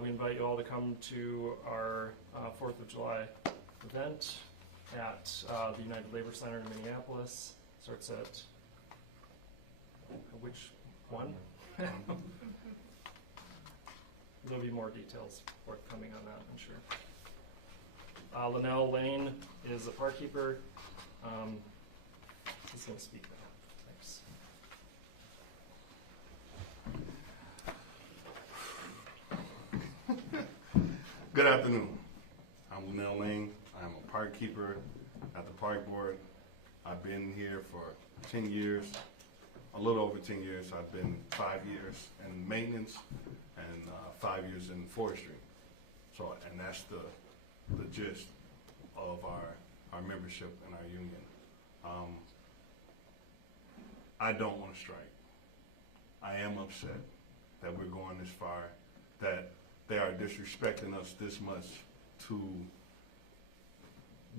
we invite you all to come to our 4th of July event at the United Labor Center in Minneapolis. Starts at which one? There'll be more details forthcoming on that, I'm sure. Linnell Lane is a park keeper. He's going to speak now. Thanks. Good afternoon. I'm Linnell Lane. I'm a park keeper at the park board. I've been here for 10 years, a little over 10 years. I've been 5 years in maintenance and 5 years in forestry. So, and that's the gist of our membership in our union. I don't want to strike. I am upset that we're going this far, that they are disrespecting us this much to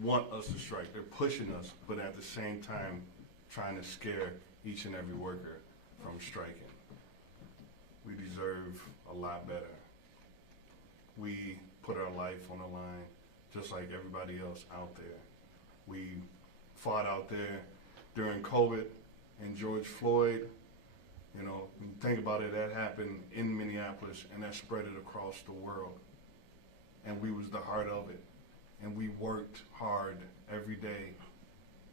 want us to strike. They're pushing us, but at the same time trying to scare each and every worker from striking. We deserve a lot better. We put our life on the line just like everybody else out there. We fought out there during COVID and George Floyd. You know, when you think about it, that happened in Minneapolis and that spread it across the world. And we was the heart of it. And we worked hard every day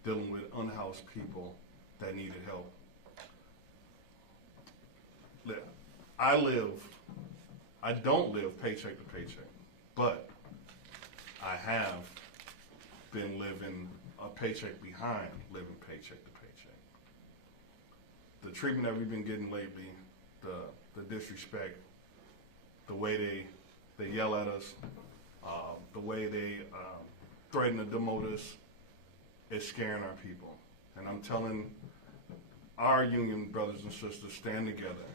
dealing with unhoused people that needed help. I don't live paycheck to paycheck, but I have been living a paycheck behind living paycheck to paycheck. The treatment that we've been getting lately, the disrespect, the way they yell at us, the way they threaten to demote us, is scaring our people. And I'm telling our union brothers and sisters, stand together,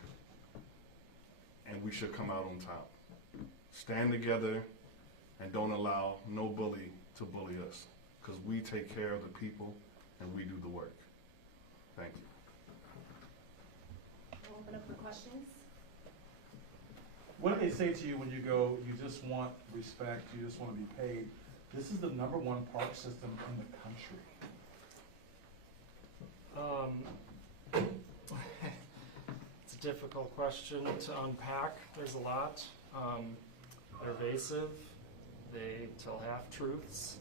and we should come out on top. Stand together and don't allow no bully to bully us, because we take care of the people and we do the work. Thank you. We'll open up for questions. What do they say to you when you go, you just want respect, you just want to be paid? This is the #1 park system in the country. It's a difficult question to unpack. There's a lot. They're evasive. They tell half-truths.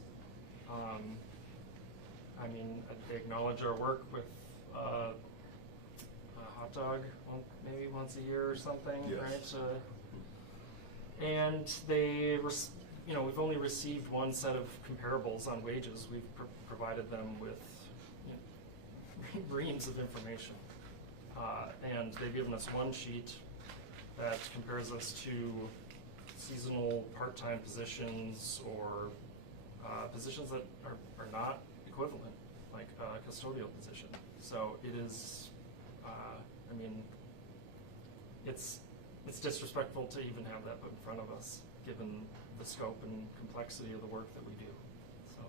I mean, they acknowledge our work with a hot dog maybe once a year or something, yes. Right? And they, we've only received one set of comparables on wages. We've provided them with reams of information. And they've given us one sheet that compares us to seasonal part-time positions or positions that are not equivalent, like a custodial position. So it is, it's disrespectful to even have that put in front of us, given the scope and complexity of the work that we do. So,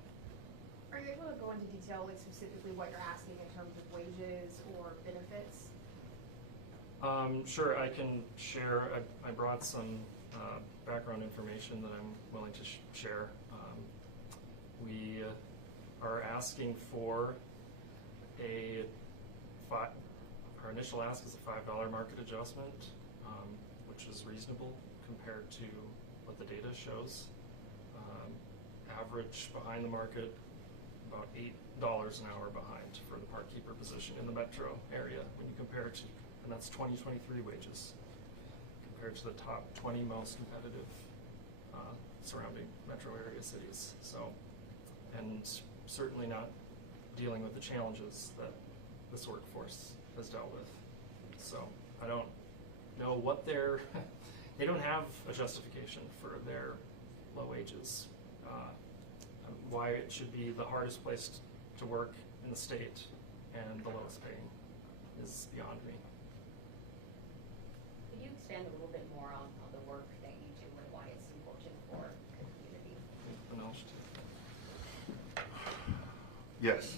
are you able to go into detail, like specifically what you're asking in terms of wages or benefits? Sure, I can share. I brought some background information that I'm willing to share. We are asking for our initial ask is a $5 market adjustment, which is reasonable compared to what the data shows. Average behind the market, about $8 an hour behind for the park keeper position in the metro area when you compare it to, and that's 2023 wages, compared to the top 20 most competitive surrounding metro area cities. So, and certainly not dealing with the challenges that this workforce has dealt with. So I don't know what they don't have a justification for their low wages. Why it should be the hardest place to work in the state and the lowest paying is beyond me. Could you expand a little bit more on the work that you do and why it's important for the community? Yes.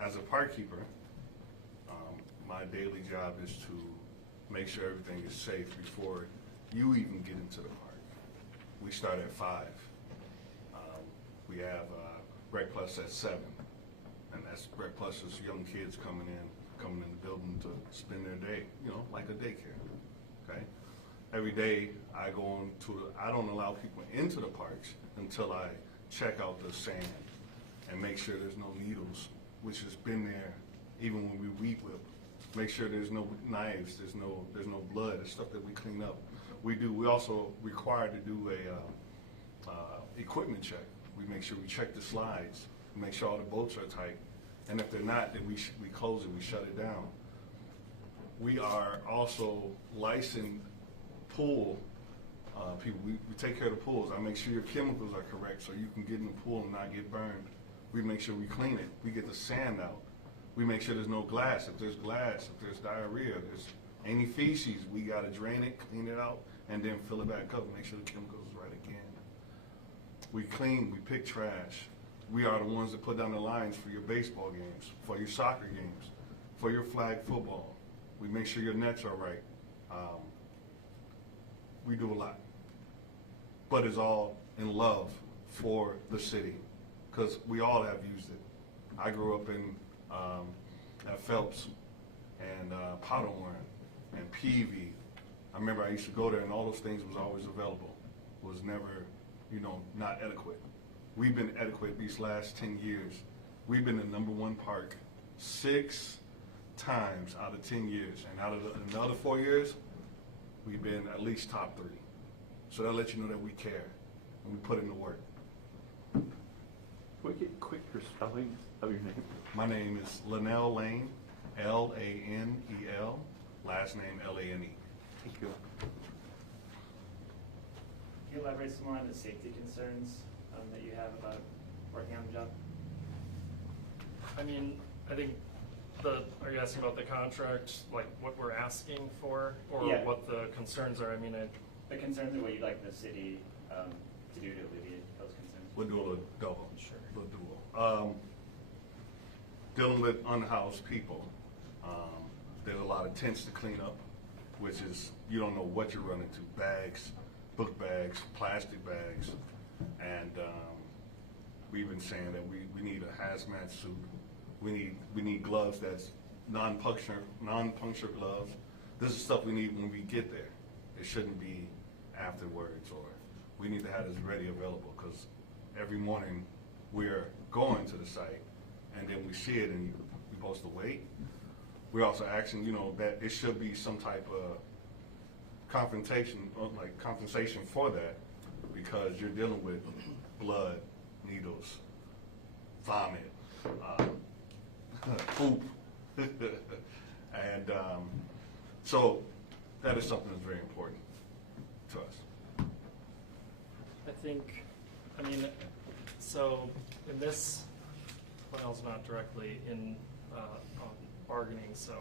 As a park keeper, my daily job is to make sure everything is safe before you even get into the park. We start at 5. We have Rec Plus at 7, and that's Rec Plus is young kids coming in the building to spend their day, you know, like a daycare. Okay. Every day I go on I don't allow people into the parks until I check out the sand and make sure there's no needles, which has been there even when we weed whip. Make sure there's no knives, there's no blood, it's stuff that we clean up. We also required to do a equipment check. We make sure we check the slides, we make sure all the bolts are tight, and if they're not, then we close it, we shut it down. We are also licensed pool people. We take care of the pools. I make sure your chemicals are correct so you can get in the pool and not get burned. We make sure we clean it. We get the sand out. We make sure there's no glass. If there's glass, if there's diarrhea, if there's any feces, we gotta drain it, clean it out, and then fill it back up, make sure the chemicals is right again. We clean, we pick trash. We are the ones that put down the lines for your baseball games, for your soccer games, for your flag football. We make sure your nets are right. We do a lot. But it's all in love for the city, because we all have used it. I grew up in at Phelps and Powderhorn and Peavy. I remember I used to go there and all those things was always available. Was never, you know, not adequate. We've been adequate these last 10 years. We've been the #1 park 6 times out of 10 years. And out of the other 4 years, we've been at least top 3. So that lets you know that we care and we put in the work. Can we get quicker spelling of your name? My name is Lanel Lane, Lanel, last name Lane. Thank you. Can you elaborate some more on the safety concerns that you have about working on the job? I mean, I think are you asking about the contract, like what we're asking for, or Yeah. what the concerns are? I mean, The concerns are what you'd like the city to do to alleviate those concerns. We'll do a little double. Sure. Little dual. Dealing with unhoused people, there's a lot of tents to clean up, which is, you don't know what you're running to. Bags, book bags, plastic bags, and we've been saying that we need a hazmat suit. We need gloves that's non-puncture gloves. This is stuff we need when we get there. It shouldn't be afterwards, or we need to have this ready available, because every morning we're going to the site and then we see it and we're supposed to wait. We're also asking, you know, that it should be some type of compensation for that, because you're dealing with blood, needles, vomit, poop, and so that is something that's very important to us. I think, I mean, so in this, Planel's not directly in on bargaining, so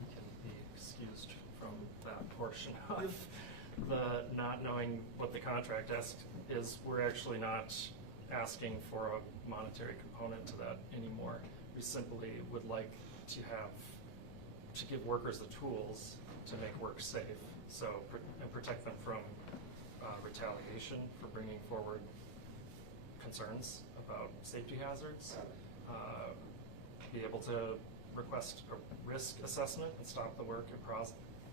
he can be excused from that portion of the not knowing what the contract is. We're actually not asking for a monetary component to that anymore. We simply would like to give workers the tools to make work safe, and protect them from retaliation for bringing forward concerns about safety hazards, be able to request a risk assessment and stop the work in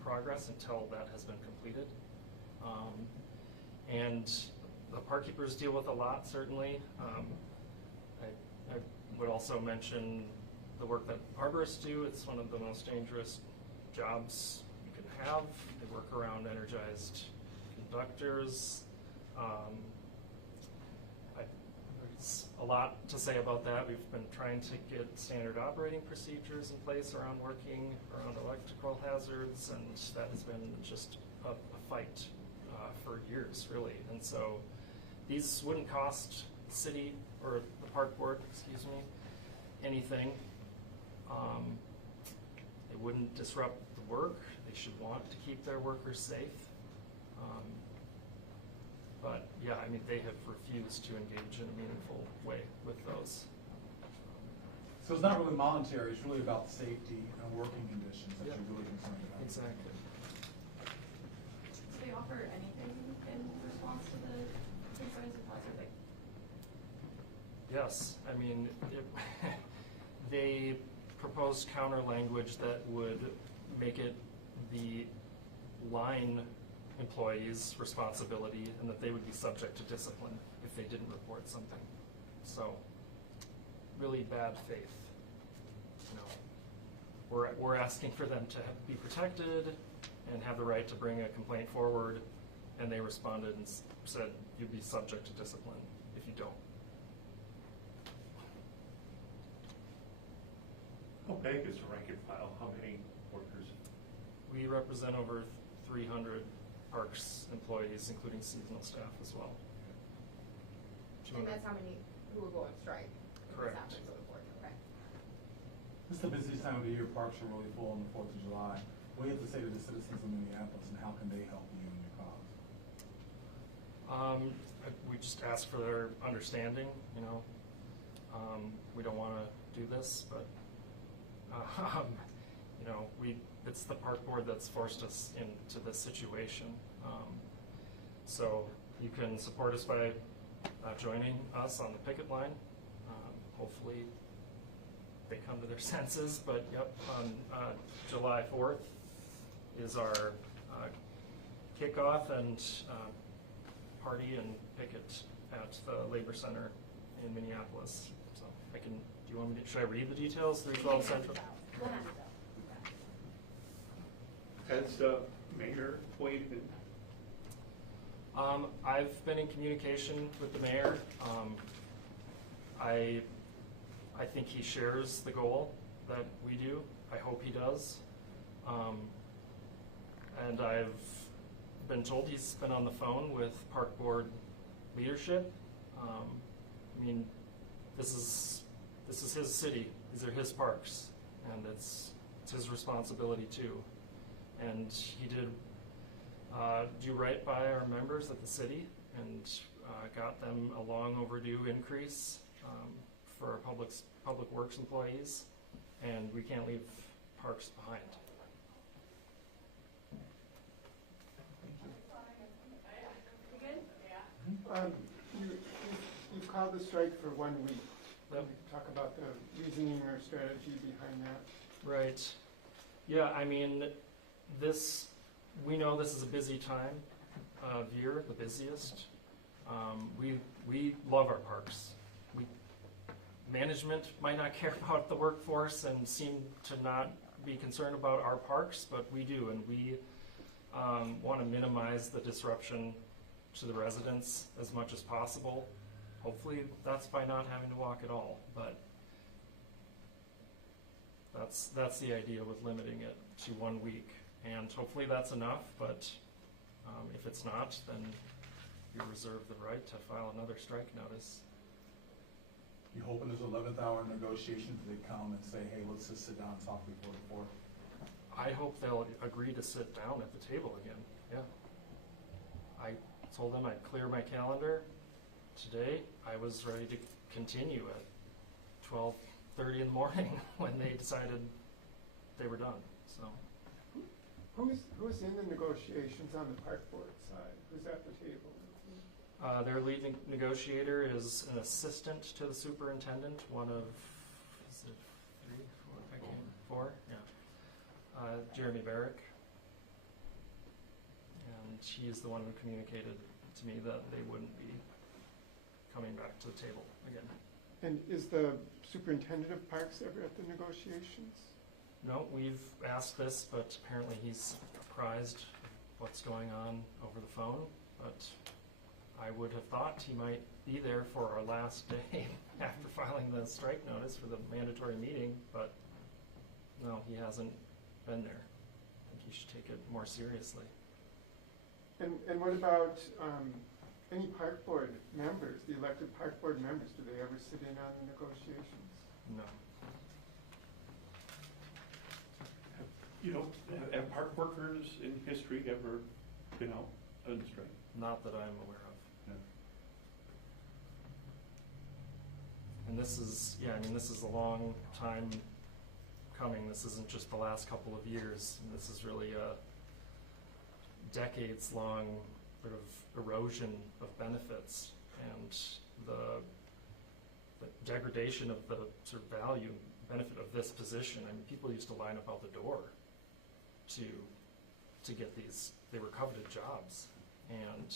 progress until that has been completed. And the park keepers deal with a lot, certainly. I would also mention the work that arborists do. It's one of the most dangerous jobs you can have. They work around energized conductors. There's a lot to say about that. We've been trying to get standard operating procedures in place around working around electrical hazards, and that has been just a fight for years, really. And so these wouldn't cost the city or the park board, anything. It wouldn't disrupt the work. They should want to keep their workers safe. But yeah, I mean, they have refused to engage in a meaningful way with those. So it's not really monetary, it's really about safety and working conditions that you're really concerned about. Exactly. So they offer offer anything in response to the concerns of Pacific? Yes, I mean, they proposed counter language that would make it the line employees' responsibility and that they would be subject to discipline if they didn't report something. So, really bad faith. You know, we're asking for them to be protected and have the right to bring a complaint forward, and they responded and said you'd be subject to discipline if you don't. How big is the rank and file? How many workers? We represent over 300 parks employees, including seasonal staff as well. And that's how many who will go on strike? if this Correct. happens on the 4th, okay. This is the busiest time of the year, parks are really full on the 4th of July. What do you have to say to the citizens of Minneapolis, and how can they help you in your cause? We just ask for their understanding, you know. We don't want to do this, but, you know, it's the park board that's forced us into this situation. So you can support us by joining us on the picket line. Hopefully they come to their senses, but yep, on July 4th is our kickoff and party and picket at the Labor Center in Minneapolis. So should I read the details? 312 Central. We'll have to go. Has Mayor weighed in? I've been in communication with the mayor. I think he shares the goal that we do. I hope he does. And I've been told he's been on the phone with park board leadership. I mean, this is his city. These are his parks, and it's his responsibility too. And he did do right by our members at the city and got them a long overdue increase for our public works employees, and we can't leave parks behind. You've called the strike for 1 week. Yep. Can you talk about the reasoning or strategy behind that? Right. Yeah, I mean, we know this is a busy time of year, the busiest. We love our parks. Management might not care about the workforce and seem to not be concerned about our parks, but we do, and we want to minimize the disruption to the residents as much as possible. Hopefully that's by not having to walk at all, but that's the idea with limiting it to 1 week. And hopefully that's enough, but if it's not, then you reserve the right to file another strike notice. You hoping there's 11th hour negotiations, they come and say, hey, let's just sit down and talk before the 4th? I hope they'll agree to sit down at the table again, yeah. I told them I'd clear my calendar. Today, I was ready to continue at 12:30 in the morning when they decided they were done, so. Who's in the negotiations on the park board side? Who's at the table? Their lead negotiator is an assistant to the superintendent, one of, is it 3, 4, I can't, 4? Yeah. Jeremy Barrick. And he is the one who communicated to me that they wouldn't be coming back to the table again. And is the superintendent of parks ever at the negotiations? No, we've asked this, but apparently he's apprised of what's going on over the phone, but I would have thought he might be there for our last day after filing the strike notice for the mandatory meeting, but no, he hasn't been there. I think he should take it more seriously. And what about any park board members, the elected park board members? Do they ever sit in on the negotiations? No. You know, have park workers in history ever been out on strike? Not that I'm aware of. No. And this is, yeah, I mean, this is a long time coming. This isn't just the last couple of years. This is really decades-long sort of erosion of benefits and the degradation of the sort of value and benefit of this position. I mean, people used to line up out the door to get these, they were coveted jobs, and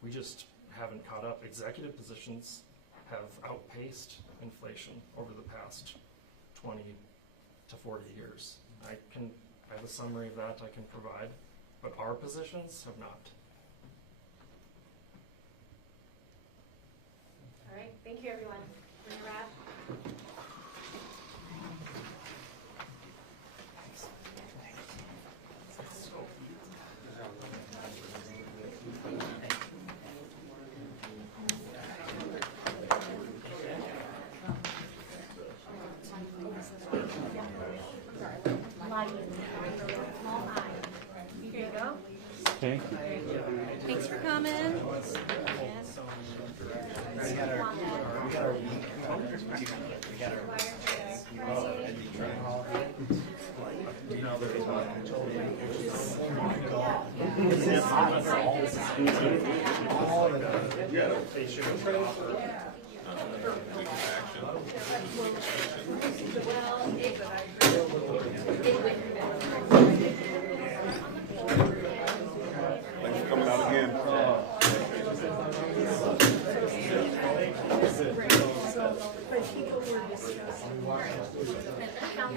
we just haven't caught up. Executive positions have outpaced inflation over the past 20 to 40 years. I have a summary of that I can provide, but our positions have not. All right, thank you, everyone. We're gonna wrap. Here you go. Okay. Thanks for coming. Thanks for coming out again. Count